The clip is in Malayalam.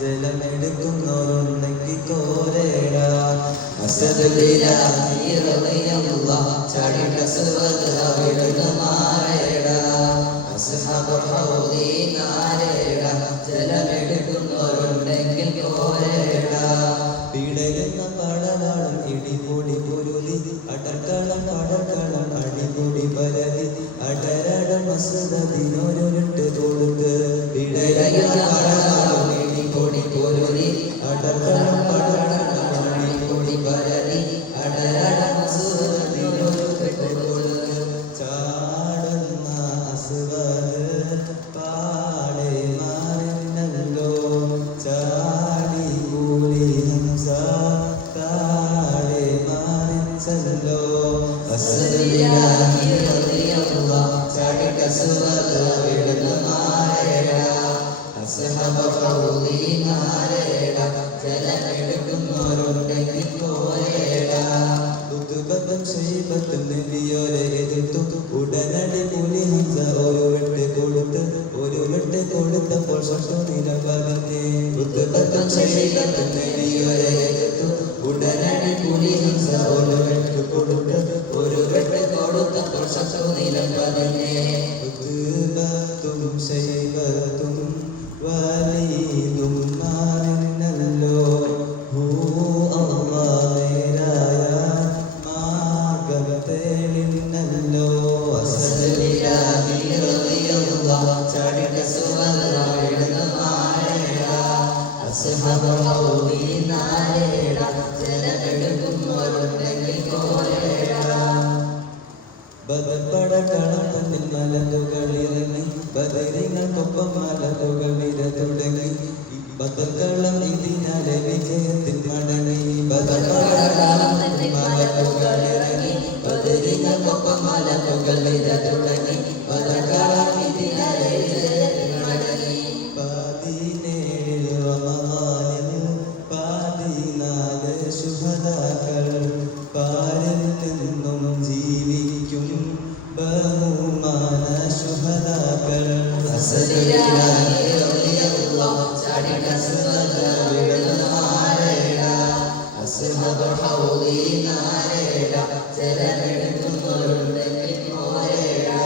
ജലമെടുക്കുന്നവരുണ്ടെങ്കിൽ കോരേടാ ചാടിട്ട സുവർഗ മാറേടാ ജലമെടുക്കുന്നവരുണ്ടെങ്കിൽ കോരേടാ പീഡയുന്ന പടവാളും ഇടിപൊടി പൊരുതി അടർക്കളം പടർക്കളം അടിപൊടി പരതി അടരട മസദതിനൊരുട്ട് കൊടുത്ത് പീഡയുന്ന പടവാളും ഇടിപൊടി പൊരുതി അടർക്കളം പടർക്കളം അടിപൊടി പരതി അടരട മസദതിനൊരുട്ട് കൊടുത്ത് ചാടുന്ന അസ്വദ് പാടെ മാറിനല്ലോ ചാടി കൂടി ഹംസ താഴെ മാറിച്ചല്ലോ ചാടിട്ട സുവർഗ വിടുന്ന മാരേടാ ജലമെടുക്കുന്നവരുണ്ടെങ്കിൽ പോരേടാ ബുദ്ധുബദ്ധം ശൈബത്തും നബിയോരെ എതിർത്തു ഉടനടി പുലി ഹംസ ഒരു വെട്ട് കൊടുത്തപ്പോൾ സ്വന്തം പകർന്നേ ബുദ്ധുബദ്ധം ശൈബത്തും നബിയോരെ എതിർത്തു ഉടനടി പുലി ഹംസ ഒരു വെട്ട് കൊടുത്തപ്പോൾ സ്വന്തം പകർന്നേ ബുദ്ധുബത്തും ശൈബത്തും വലിതും മാറിനല്ലോ മാർഗത്തേളിനല്ലോ ചാടിട്ട ബദൽപടകളത്തിൽ മലതുകളിറങ്ങി ബദരിങ്ങൾക്കൊപ്പം മലതുകൾ നിര തുടങ്ങി ബദൽക്കളം ഇതിനാലെ വിജയത്തിൽ മടങ്ങി ബദൽപടകളത്തിൽ മലതുകളിറങ്ങി ബദരിങ്ങൾക്കൊപ്പം മലതുകൾ നിര തുടങ്ങി ബദൽക്കളം ഇതിനാലെ വിജയത്തിൽ മടങ്ങി 17 റമദാനിൽ 14 ശുഹദാക്കൾ പാരിൽ നിന്നും ജീവിക്കും ബഹുമാന ശുഹദാക്കൾ ജലമെടുക്കുന്നവരുണ്ടെങ്കിൽ പോരേടാ.